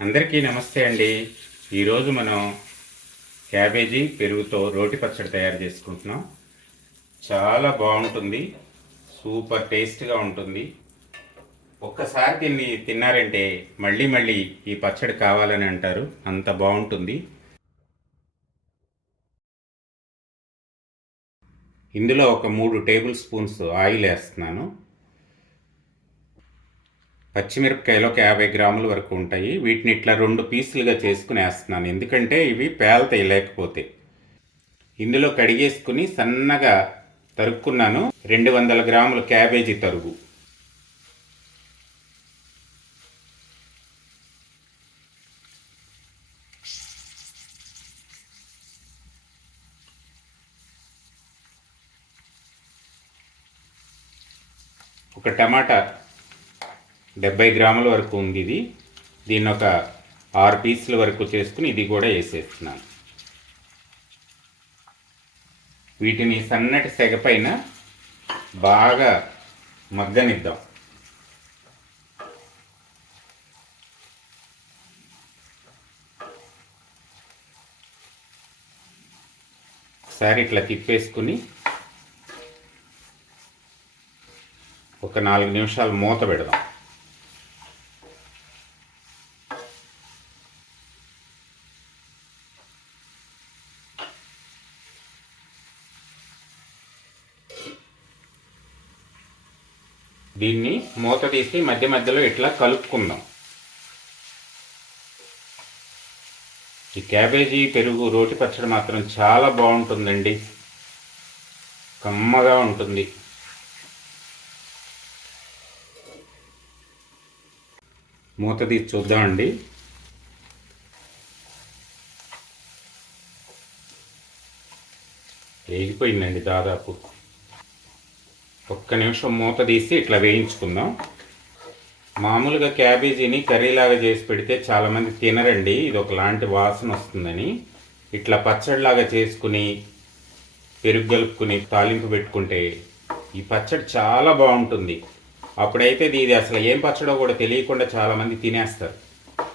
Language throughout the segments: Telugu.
అందరికీ నమస్తే అండి. ఈరోజు మనం క్యాబేజీ పెరుగుతో రోటి పచ్చడి తయారు చేసుకుంటున్నాం. చాలా బాగుంటుంది. సూపర్ టేస్ట్గా ఉంటుంది. ఒక్కసారి దీన్ని తిన్నారంటే మళ్ళీ మళ్ళీ ఈ పచ్చడి కావాలని అంటారు. అంత బాగుంటుంది. ఇందులో ఒక మూడు టేబుల్ స్పూన్స్ ఆయిల్ వేస్తున్నాను. పచ్చిమిరపకాయలు ఒక యాభై గ్రాముల వరకు ఉంటాయి. వీటిని ఇట్లా రెండు పీసులుగా చేసుకుని వేస్తున్నాను. ఎందుకంటే ఇవి పేలతాయి లేకపోతే. ఇందులో కడిగేసుకుని సన్నగా తరుక్కున్నాను. రెండు వందల గ్రాముల క్యాబేజీ తరుగు. ఒక టమాటా డెబ్బై గ్రాముల వరకు ఉంది ఇది. దీన్ని ఒక ఆరు పీసుల వరకు చేసుకుని ఇది కూడా వేసేస్తున్నాను. వీటిని సన్నటి సెగ పైన బాగా మగ్గనిద్దాం. ఒకసారి ఇట్లా తిప్పేసుకుని ఒక నాలుగు నిమిషాలు మూత పెడదాం. దీన్ని మూత తీసి మధ్య మధ్యలో ఇట్లా కలుపుకుందాం. ఈ క్యాబేజీ పెరుగు రోటి పచ్చడి మాత్రం చాలా బాగుంటుందండి. కమ్మగా ఉంటుంది. మూత తీసి చూద్దామండి వేగిపోయిందండి దాదాపు. ఒక్క నిమిషం మూత తీసి ఇట్లా వేయించుకుందాం. మామూలుగా క్యాబేజీని కర్రీలాగా చేసి పెడితే చాలామంది తినరండి. ఇది ఒకలాంటి వాసన వస్తుందని. ఇట్లా పచ్చడిలాగా చేసుకుని పెరుగు కలుపుకుని తాలింపు పెట్టుకుంటే ఈ పచ్చడి చాలా బాగుంటుంది. అప్పుడైతే ఇది అసలు ఏం పచ్చడో కూడా తెలియకుండా చాలామంది తినేస్తారు.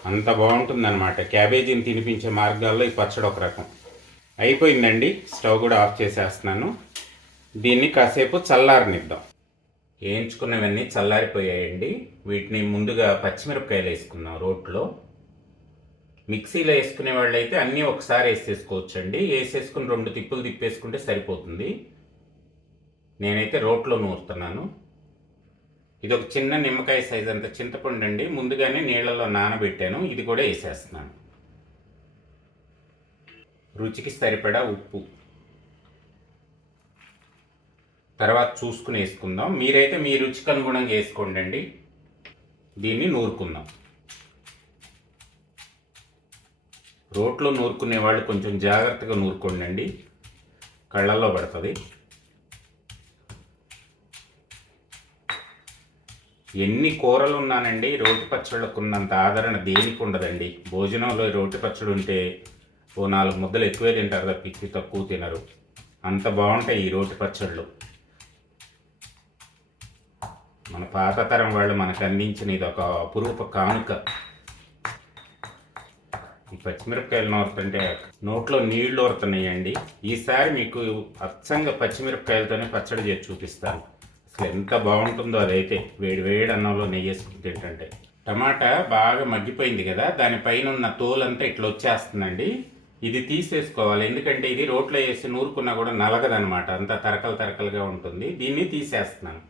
అంత బాగుంటుందన్నమాట. క్యాబేజీని తినిపించే మార్గాల్లో ఈ పచ్చడి ఒక రకం. అయిపోయిందండి. స్టవ్ కూడా ఆఫ్ చేసేస్తున్నాను. దీన్ని కాసేపు చల్లారనిద్దాం. వేయించుకున్నవన్నీ చల్లారిపోయాయండి. వీటిని ముందుగా పచ్చిమిరపకాయలు వేసుకున్నాం రోట్లో. మిక్సీలో వేసుకునే వాళ్ళైతే అన్నీ ఒకసారి వేసేసుకోవచ్చు అండి వేసేసుకుని రెండు తిప్పులు తిప్పేసుకుంటే సరిపోతుంది. నేనైతే రోట్లో నూరుతున్నాను. ఇది ఒక చిన్న నిమ్మకాయ సైజ్ అంత చింతపండు అండి. ముందుగానే నీళ్ళలో నానబెట్టాను. ఇది కూడా వేసేస్తున్నాను. రుచికి సరిపడా ఉప్పు. తర్వాత చూసుకుని వేసుకుందాం. మీరైతే మీ రుచికి అనుగుణంగా వేసుకోండి అండి దీన్ని నూరుకుందాం. రోట్లో నూరుకునే వాళ్ళు కొంచెం జాగ్రత్తగా నూరుకోండి అండి కళ్ళల్లో పడుతుంది. ఎన్ని కూరలు ఉన్నానండి రోటి పచ్చళ్ళకు ఉన్నంత ఆదరణ దేనికి ఉండదండి. భోజనంలో రోటి పచ్చడి ఉంటే ఓ నాలుగు ముద్దలు ఎక్కువే తింటారు తప్పించి తక్కువ తినరు. అంత బాగుంటాయి ఈ రోటి పచ్చళ్ళు. మన పాత తరం వాళ్ళు మనకు అందించిన ఇది ఒక అపురూప కానుక. ఈ పచ్చిమిరపకాయలు నూరుతుంటే నోట్లో నీళ్ళు ఊరుతున్నాయండి. ఈసారి మీకు అచ్చంగా పచ్చిమిరపకాయలతోనే పచ్చడి చేసి చూపిస్తాను. అసలు ఎంత బాగుంటుందో అదైతే వేడి వేడి అన్నంలో నెయ్యి వేసుకుని తింటుంటే టమాటా బాగా మగ్గిపోయింది కదా దానిపైన ఉన్న తోలంతా ఇట్లా వచ్చేస్తుందండి. ఇది తీసేసుకోవాలి ఎందుకంటే ఇది రోట్లో వేసి నూరుకున్నా కూడా నలగదనమాట అంత తరకలు తరకలుగా ఉంటుంది. దీన్ని తీసేస్తున్నాను.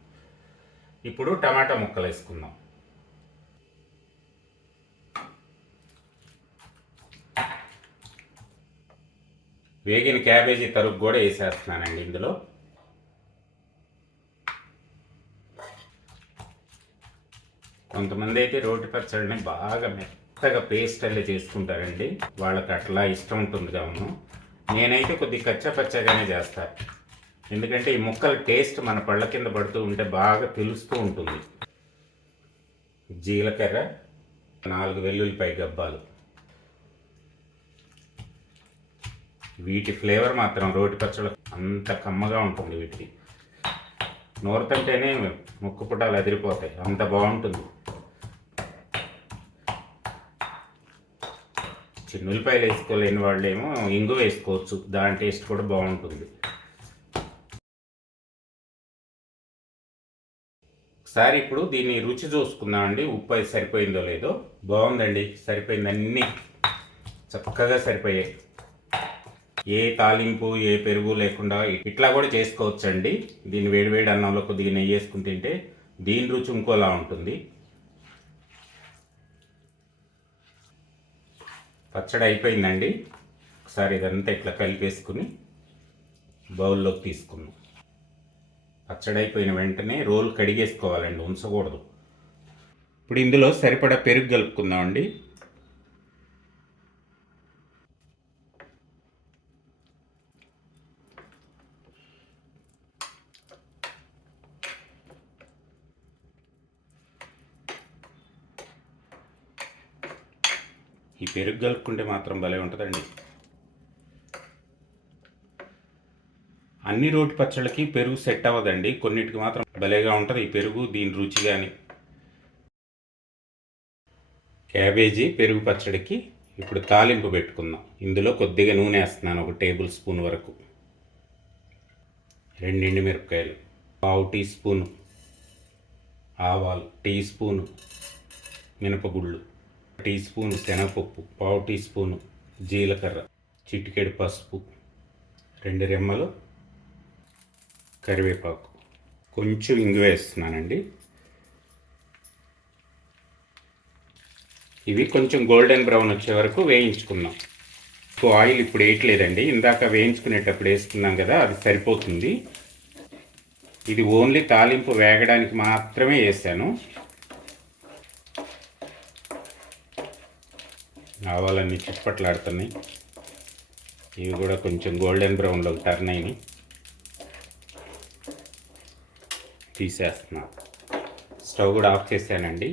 ఇప్పుడు టమాటా ముక్కలు వేసుకుందాం. వేగిన క్యాబేజీ తరుగు కూడా వేసేస్తున్నానండి ఇందులో. కొంతమంది అయితే రోటి పచ్చడిని బాగా మెత్తగా పేస్ట్ అల్లి చేసుకుంటారండి. వాళ్ళకి అట్లా ఇష్టం ఉంటుంది కావును నేనైతే కొద్ది కచ్చపచ్చగానే చేస్తాను ఎందుకంటే ఈ ముక్కల టేస్ట్ మన పళ్ళ కింద పడుతూ ఉంటే బాగా తెలుస్తూ ఉంటుంది. జీలకర్ర నాలుగు వెల్లుల్లిపాయ గబ్బాలు. వీటి ఫ్లేవర్ మాత్రం రోటి పచ్చడి అంత కమ్మగా ఉంటుంది వీటికి. నూరుతుంటేనే ముక్కు పుటాలు అదిరిపోతాయి. అంత బాగుంటుంది. చిన్న ఉల్లిపాయలు వేసుకోలేని వాళ్ళేమో ఇంగు వేసుకోవచ్చు. దాని టేస్ట్ కూడా బాగుంటుంది. ఒకసారి ఇప్పుడు దీన్ని రుచి చూసుకుందామండి ఉప్పు అయితే సరిపోయిందో లేదో. బాగుందండి. సరిపోయింది అన్నీ. చక్కగా సరిపోయాయి. ఏ తాలింపు ఏ పెరుగు లేకుండా ఇట్లా కూడా చేసుకోవచ్చండి. దీన్ని వేడివేడి అన్నంలో కొద్దిగా నెయ్యి వేసుకుని తింటే దీని రుచి ఇంకోలా ఉంటుంది. పచ్చడి అయిపోయిందండి. ఒకసారి ఇదంతా ఇట్లా కలిపేసుకుని బౌల్లోకి తీసుకున్నాం పచ్చడి అయిపోయిన వెంటనే రోల్ కడిగేసుకోవాలండి ఉంచకూడదు. ఇప్పుడు ఇందులో సరిపడా పెరుగు కలుపుకుందామండి ఈ పెరుగు కలుపుకుంటే మాత్రం భలే ఉంటుందండి. అన్ని రోటి పచ్చళ్ళకి పెరుగు సెట్ అవ్వదండి. కొన్నిటికి మాత్రం భలేగా ఉంటుంది. ఈ పెరుగు దీని రుచి కానీ క్యాబేజీ పెరుగు పచ్చడికి ఇప్పుడు తాలింపు పెట్టుకుందాం. ఇందులో కొద్దిగా నూనె వేస్తున్నాను. ఒక టేబుల్ స్పూన్ వరకు. రెండిండి మిరపకాయలు పావు టీ స్పూను. ఆవాలు. Teaspoon. మినపగుళ్ళు. టీ స్పూన్ శనగపప్పు. పావు టీ స్పూను జీలకర్ర. చిటికెడు పసుపు. రెండు రెమ్మలు. కరివేపాకు. కొంచెం ఇంగు వేస్తున్నానండి. ఇవి కొంచెం గోల్డెన్ బ్రౌన్ వచ్చే వరకు వేయించుకుందాం. సో ఆయిల్ ఇప్పుడు వేయట్లేదండి. ఇందాక వేయించుకునేటప్పుడు వేసుకున్నాం కదా అది సరిపోతుంది. ఇది ఓన్లీ తాలింపు వేగడానికి మాత్రమే వేసాను. ఆవాలన్నీ చిప్పట్లాడుతున్నాయి. ఇవి కూడా కొంచెం గోల్డెన్ బ్రౌన్లోకి టర్న్ అయినాయి. తీసేస్తున్నాను స్టవ్ కూడా ఆఫ్ చేశానండి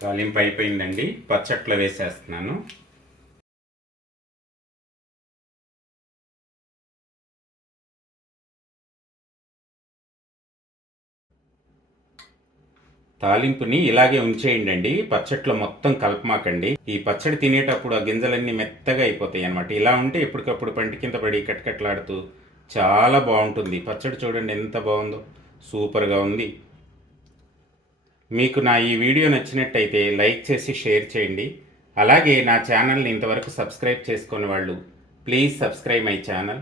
తాలింపు అయిపోయిందండి. పచ్చట్లో వేసేస్తున్నాను. తాలింపుని ఇలాగే ఉంచేయండి అండి పచ్చట్లో మొత్తం కలపమాకండి. ఈ పచ్చడి తినేటప్పుడు ఆ గింజలన్నీ మెత్తగా అయిపోతాయి అనమాట ఇలా ఉంటే ఎప్పటికప్పుడు పంటి కింద పడి కట్కట్లాడుతూ చాలా బాగుంటుంది. పచ్చడి చూడండి ఎంత బాగుందో. సూపర్గా ఉంది. మీకు నా ఈ వీడియో నచ్చినట్టయితే లైక్ చేసి షేర్ చేయండి. అలాగే నా ఛానల్ని ఇంతవరకు సబ్స్క్రైబ్ చేసుకుని వాళ్ళు ప్లీజ్ సబ్స్క్రైబ్ మై ఛానల్.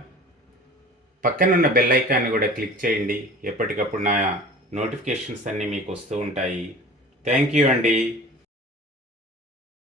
పక్కనున్న బెల్ ఐకాన్ని కూడా క్లిక్ చేయండి. ఎప్పటికప్పుడు నా నోటిఫికేషన్స్ అన్నీ మీకు వస్తూ ఉంటాయి. థ్యాంక్ యూ అండి.